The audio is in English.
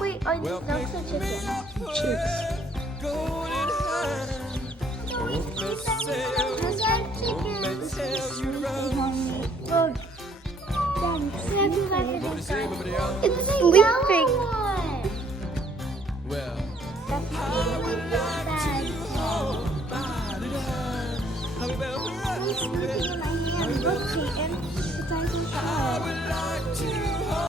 Wait, are these ducks or chickens? Chicks. Those are chickens. Look. It's sleeping.